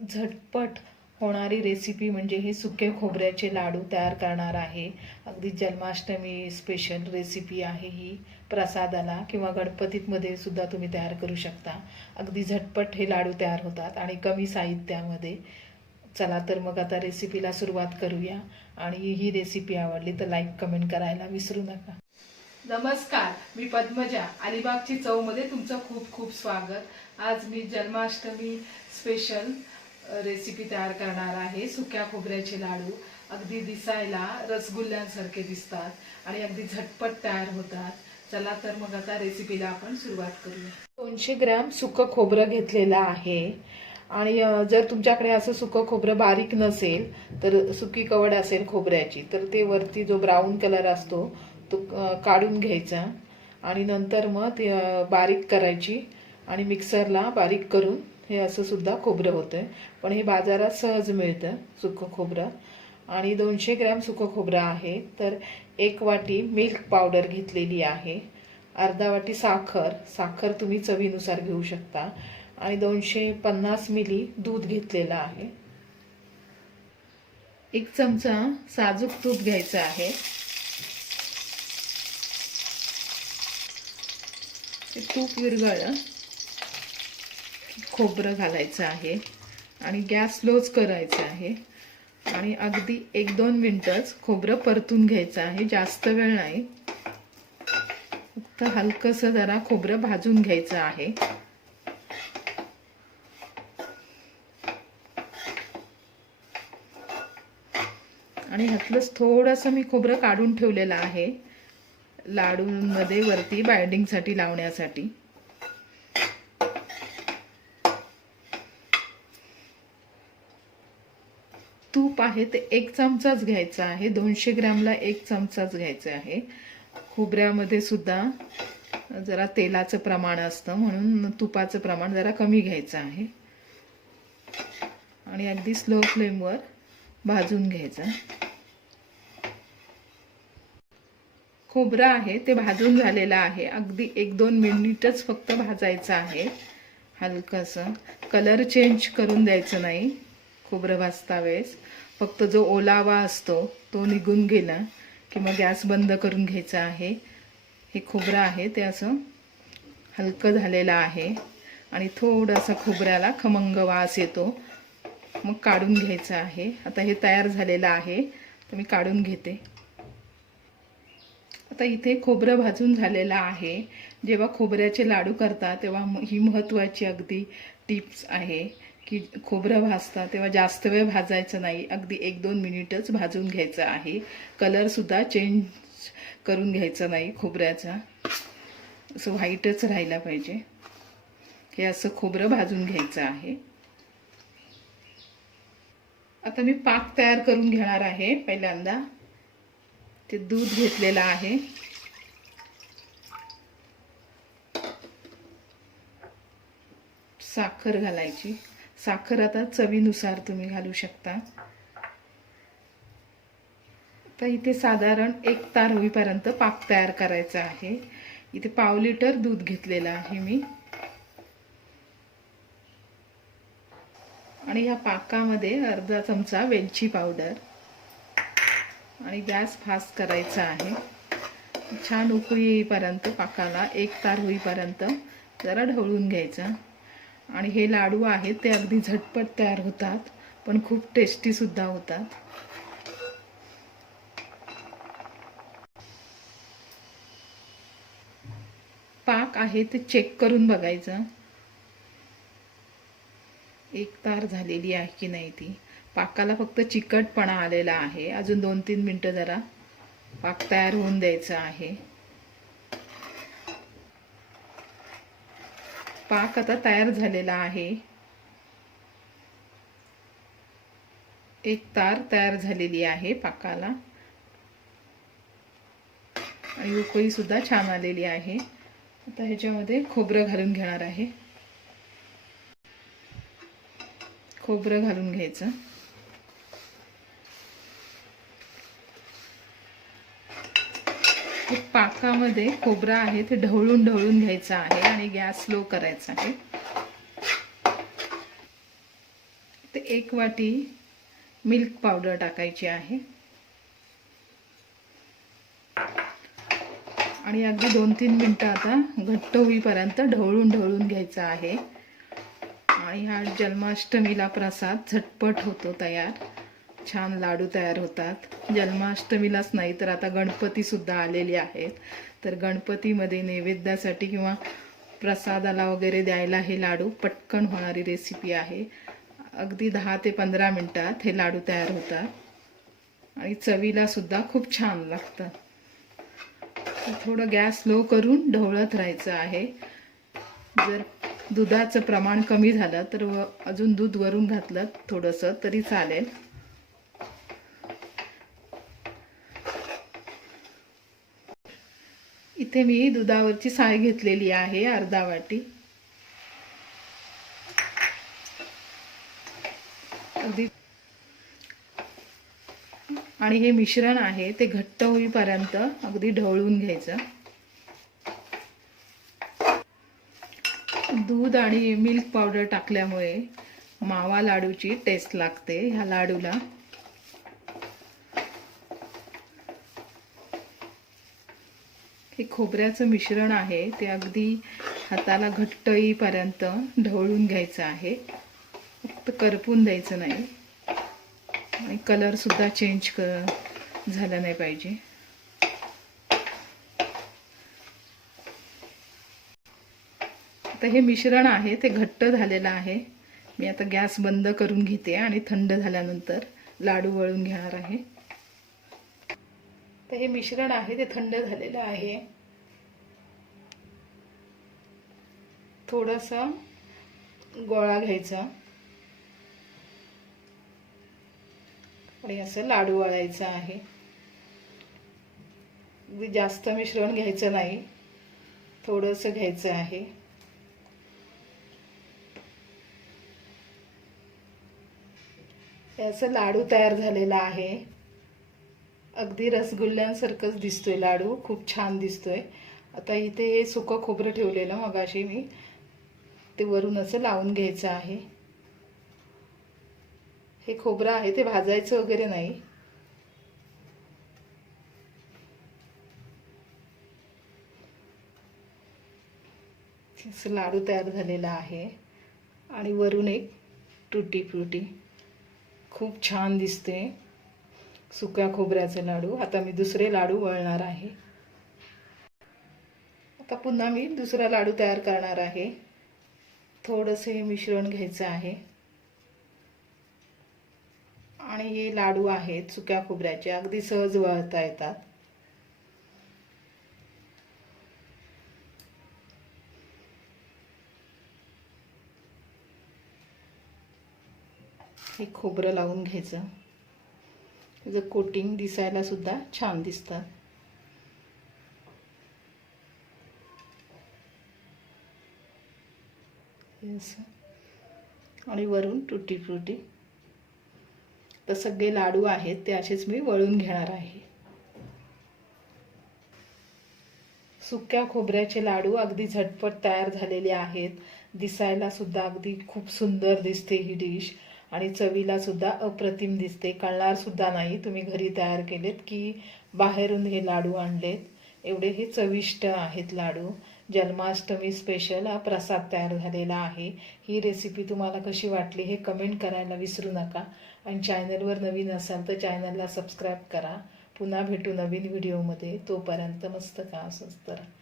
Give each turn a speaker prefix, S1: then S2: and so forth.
S1: झटपट होणारी रेसिपी म्हणजे हे सुके खोबऱ्याचे लाडू तयार करणार आहे. अगदी जन्माष्टमी स्पेशल रेसिपी आहे ही. प्रसादाला किंवा गणपतीमध्ये सुद्धा तुम्ही तयार करू शकता. अगदी झटपट हे लाडू तयार होतात आणि कमी साहित्यामध्ये. चला तर मग आता रेसिपीला सुरुवात करूया. आणि ही रेसिपी आवडली तर लाईक कमेंट करायला विसरू नका. नमस्कार मी पद्मजा. अलिबागची चवमध्ये तुमचं खूप खूप स्वागत. आज मी जन्माष्टमी स्पेशल रेसिपी तयार करणार आहे. सुक्या खोबऱ्याचे लाडू अगदी दिसायला रसगुल्ल्यांसारखे दिसतात आणि अगदी झटपट तयार होतात. चला तर मग आता रेसिपीला आपण सुरुवात करूया. दोनशे ग्रॅम सुकं खोबरं घेतलेलं आहे. आणि जर तुमच्याकडे असं सुकं खोबरं बारीक नसेल तर सुकी कवड असेल खोबऱ्याची तर ते वरती जो ब्राऊन कलर असतो तो काढून घ्यायचा. आणि नंतर मग ते बारीक करायची आणि मिक्सरला बारीक करून हे असं सुद्धा खोबरं होतं आहे पण हे बाजारात सहज मिळतं सुकं खोबरं. आणि दोनशे ग्रॅम सुकं खोबरं आहे. तर एक वाटी मिल्क पावडर घेतलेली आहे. अर्धा वाटी साखर. साखर तुम्ही चवीनुसार घेऊ शकता. आणि दोनशे पन्नास मिली दूध घेतलेलं आहे. एक चमचा साजूक तूप घ्यायचं आहे. ते तूप विरघळलं. खोबरं घालायचं आहे आणि गॅस स्लोच करायचा आहे. आणि अगदी एक दोन मिनटंच खोबरं परतून घ्यायचं आहे. जास्त वेळ नाही. फक्त हलकंसं जरा खोबरं भाजून घ्यायचं आहे. आणि ह्यातलंच थोडंसं मी खोबरं काढून ठेवलेलं आहे. लाडूंमध्ये वरती बाइंडिंगसाठी लावण्यासाठी. तूप आहे ते एक चमचाच घ्यायचा आहे. दोनशे ग्रॅमला एक चमचाच घ्यायचा आहे. खोबऱ्यामध्ये सुद्धा जरा तेलाचं प्रमाण असतं म्हणून तुपाचं प्रमाण जरा कमी घ्यायचं आहे. आणि अगदी स्लो फ्लेमवर भाजून घ्यायचं. खोबरं आहे ते भाजून झालेलं आहे. अगदी एक दोन मिनिटच फक्त भाजायचं आहे. हलकंसं. कलर चेंज करून द्यायचं नाही. खोबरं भाजता वेळेस फक्त जो ओलावा असतो तो निघून गेला की मग गॅस बंद करून घ्यायचा आहे. हे खोबरं आहे ते असं हलकं झालेलं आहे आणि थोडंसं खोबऱ्याला खमंग वास येतो. मग काढून घ्यायचं आहे. आता हे तयार झालेलं आहे. तर मी काढून घेते. आता इथे खोबरं भाजून झालेलं आहे. जेव्हा खोबऱ्याचे लाडू करता तेव्हा ही महत्त्वाची अगदी टिप्स आहे. की खोबरं भाजता तेव्हा जास्त वेळ भाजायचं नाही. अगदी एक दोन मिनिटच भाजून घ्यायचं आहे. कलरसुद्धा चेंज करून घ्यायचा नाही खोबऱ्याचा. असं व्हाईटच राहिला पाहिजे. हे असं खोबरं भाजून घ्यायचं आहे. आता मी पाक तयार करून घेणार आहे पहिल्यांदा. ते दूध घेतलेलं आहे. साखर घालायची. साखर आता चवीनुसार तुम्ही घालू शकता. तर इथे साधारण एक तार होईपर्यंत पाक तयार करायचा आहे. इथे पाव लिटर दूध घेतलेलं आहे मी. आणि ह्या पाकामध्ये अर्धा चमचा वेलची पावडर. आणि गॅस फास्ट करायचा आहे. छान उकळी येईपर्यंत पाकाला एक तार होईपर्यंत जरा ढवळून घ्यायचा. आणि हे लाडू आहेत ते अगदी झटपट तयार होतात पण खूप टेस्टीसुद्धा होतात. पाक आहे ते चेक करून बघायचं. एक तार झालेली आहे की नाही ती? पाकाला फक्त चिकटपणा आलेला आहे. अजून दोन तीन मिनटं जरा. पाक तयार होऊन द्यायचा आहे. पाक आता तयार झालेला आहे. एक तार तयार झालेली आहे पाकाला. आणि उकळी सुद्धा छान आलेली आहे. आता ह्याच्यामध्ये खोबरं घालून घेणार आहे. खोबरं घालून घ्यायचं. एक पाकामध्ये खोबरा आहे ते ढवळून ढवळून घ्यायचं आहे आणि गॅस स्लो करायचा आहे. ते एक वाटी मिल्क पावडर टाकायची आहे. आणि अगदी दोन तीन मिनटं आता घट्ट होईपर्यंत ढवळून ढवळून घ्यायचं आहे. आणि हा जन्माष्टमीला प्रसाद झटपट होतो तयार. छान लाडू तयार होतात. जन्माष्टमीलाच नाही तर आता गणपतीसुद्धा आलेले आहेत. तर गणपतीमध्ये नैवेद्यासाठी किंवा प्रसादाला वगैरे द्यायला हे लाडू पटकन होणारी रेसिपी आहे. अगदी दहा ते पंधरा मिनटात हे लाडू तयार होतात. आणि चवीलासुद्धा खूप छान लागतात. थोडं गॅस लो करून ढवळत राहायचं आहे. जर दुधाचं प्रमाण कमी झालं तर व अजून दूध वरून घातलं थोडंसं तरी चालेल. इथे मी दुधावरची साय घेतलेली आहे अर्धा वाटी. अगदी. आणि हे मिश्रण आहे ते घट्ट होईपर्यंत अगदी ढवळून घ्यायचं. दूध आणि मिल्क पावडर टाकल्यामुळे मावा लाडूची टेस्ट लागते ह्या लाडूला. हे खोबऱ्याचं मिश्रण आहे ते अगदी हाताला घट्ट येईपर्यंत ढवळून घ्यायचं आहे. फक्त करपून द्यायचं नाही. आणि कलरसुद्धा चेंज क झाला नाही पाहिजे. आता हे मिश्रण आहे ते घट्ट झालेलं आहे. मी आता गॅस बंद करून घेते आणि थंड झाल्यानंतर लाडू वळून घेणार आहे. तर हे मिश्रण आहे ते थंड झालेलं आहे. थोडासा गोळा घ्यायचा. आणि असं लाडू वळायचा आहे. म्हणजे जास्त मिश्रण घ्यायचं नाही. थोडंसं घ्यायचं आहे. असं लाडू तयार झालेला आहे. अगदी रसगुल्ल्यांसारखंच दिसतोय लाडू खूप छान दिसतोय. आता इथे हे सुकं खोबरं ठेवलेलं मगाशी मी. ते वरून असं लावून घ्यायचं आहे. हे खोबरं आहे ते भाजायचं वगैरे नाही. लाडू तयार झालेला आहे. आणि वरून एक टुटी फ्रुटी खूप छान दिसते. सुक्या खोबऱ्याचे लाडू. आता मी दुसरे लाडू वळणार आहे. आता पुन्हा मी दुसरा लाडू तयार करणार आहे. थोडंसं हे मिश्रण घ्यायचं आहे. आणि हे लाडू आहेत सुक्या खोबऱ्याचे. अगदी सहज वळता येतात. हे खोबरं लावून घ्यायचं. त्याचं कोटिंग दिसायला सुद्धा छान दिसतं. आणि वरून टुटी फ्रुटी तर सगळे लाडू आहेत ते असेच मी वळून घेणार आहे. सुक्या खोबऱ्याचे लाडू अगदी झटपट तयार झालेले आहेत. दिसायला सुद्धा अगदी खूप सुंदर दिसते ही डिश आणि चवीला सुद्धा अप्रतिम दिसते. कळणार सुद्धा नाही तुम्ही घरी तयार केलेत की बाहेरून हे लाडू आणलेत. एवढे हे चविष्ट आहेत लाडू. जन्माष्टमी स्पेशल हा प्रसाद तयार झालेला आहे. ही रेसिपी तुम्हाला कशी वाटली हे कमेंट करायला विसरू नका. आणि चॅनलवर नवीन असाल तर चॅनलला सबस्क्राईब करा. पुन्हा भेटू नवीन व्हिडिओमध्ये तोपर्यंत मस्त का स्वस्त राहा.